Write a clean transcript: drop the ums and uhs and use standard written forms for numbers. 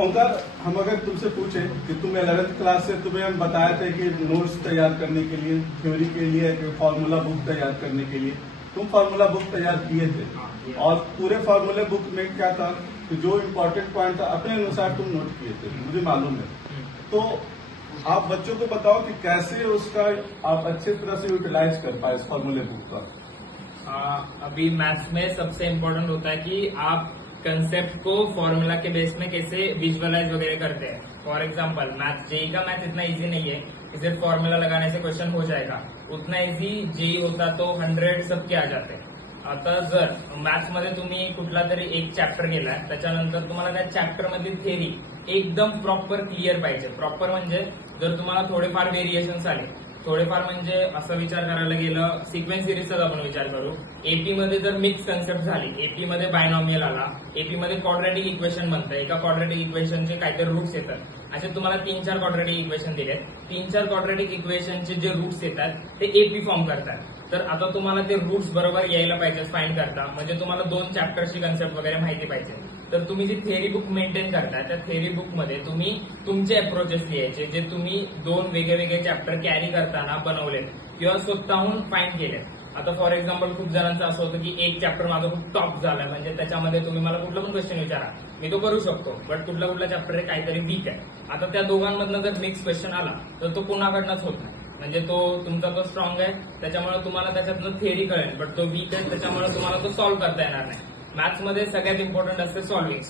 ओंकार, हम अगर तुमसे पूछे कि तुम 11th क्लास से तुम्हें हम बताए थे कि नोट्स तैयार करने के लिए, थ्योरी के लिए, फॉर्मूला बुक तैयार करने के लिए तुम फॉर्मूला बुक तैयार किए थे और पूरे फॉर्मूले बुक में क्या था कि जो इम्पोर्टेंट पॉइंट था अपने अनुसार तुम नोट किए थे, मुझे मालूम है। तो आप बच्चों को बताओ कि कैसे उसका आप अच्छे तरह से यूटिलाइज कर पाए इस फॉर्मूले बुक का। अभी मैथ्स में सबसे इम्पोर्टेंट होता है कि आप कंसेप्ट को फॉर्मूला के बेस में कैसे विजुअलाइज वगैरह करते हैं। फॉर एग्जांपल मैथ, जेई का मैथ इतना इजी नहीं है कि सिर्फ फॉर्मूला लगाने से क्वेश्चन हो जाएगा। उतना इजी जेई होता तो 100 सबके आ जाते। आता जर मॅथ्स मध्ये तुम्ही कुठला तरी एक चॅप्टर गेलाय, त्याच्यानंतर तुम्हाला त्या चॅप्टर मधली थेरी एकदम प्रॉपर क्लिअर पाहिजे। प्रॉपर म्हणजे जर तुम्हाला थोडेफार व्हेरिएशन्स आले, थोडेफार म्हणजे असं विचार करायला गेलं, सिक्वेन्स सिरीजचाच आपण विचार करू। एपी मध्ये जर मिक्स कन्सेप्ट झाली, एपी मध्ये बायनॉमियल आला, एपी मध्ये क्वाड्रॅटिक इक्वेशन बनतं, एका क्वाड्रॅटिक इक्वेशनचे काहीतरी रूट्स येतात, असे तुम्हाला 3-4 क्वाड्रॅटिक इक्वेशन दिलेत, 3-4 क्वाड्रॅटिक इक्वेशनचे जे रूट्स येतात ते एपी फॉर्म करतात। तर आता तुम्हाला ते रूट्स बरोबर यायला पाहिजे फाइंड करता, म्हणजे तुम्हाला 2 चॅप्टरची कन्सेप्ट वगैरे माहिती पाहिजे। तर तुम्ही जी थेरी बुक मेंटेन करता, त्या थेरी बुक मध्ये तुम्ही तुमचे अप्रोचेस लिहायचे, जे तुम्ही 2 वेगळे चॅप्टर कॅरी करताना बनवलेत किंवा स्वतःहून फाइंड केलेत। आता फॉर एक्झाम्पल खूप जणांचं असं होतं की एक चॅप्टर माझा खूप टॉप झालाय, म्हणजे त्याच्यामध्ये तुम्ही मला कुठला पण क्वेश्चन विचारा, मी तो करू शकतो, बट कुठला चॅप्टर आहे काहीतरी वीक आहे। आता त्या दोघांमधनं जर मिक्स क्वेश्चन आला तर तो कोणाकडनंच होत नाही, म्हणजे तो तुमचा तो स्ट्रॉंग आहे त्याच्यामुळे तुम्हाला त्याच्यातनं थेरी कळेल, बट तो वीक आहे त्याच्यामुळे तुम्हाला तो सॉल्व्ह करता येणार नाही। मॅथ्स मध्ये सगळ्यात इम्पॉर्टंट असते सॉल्व्हिंग।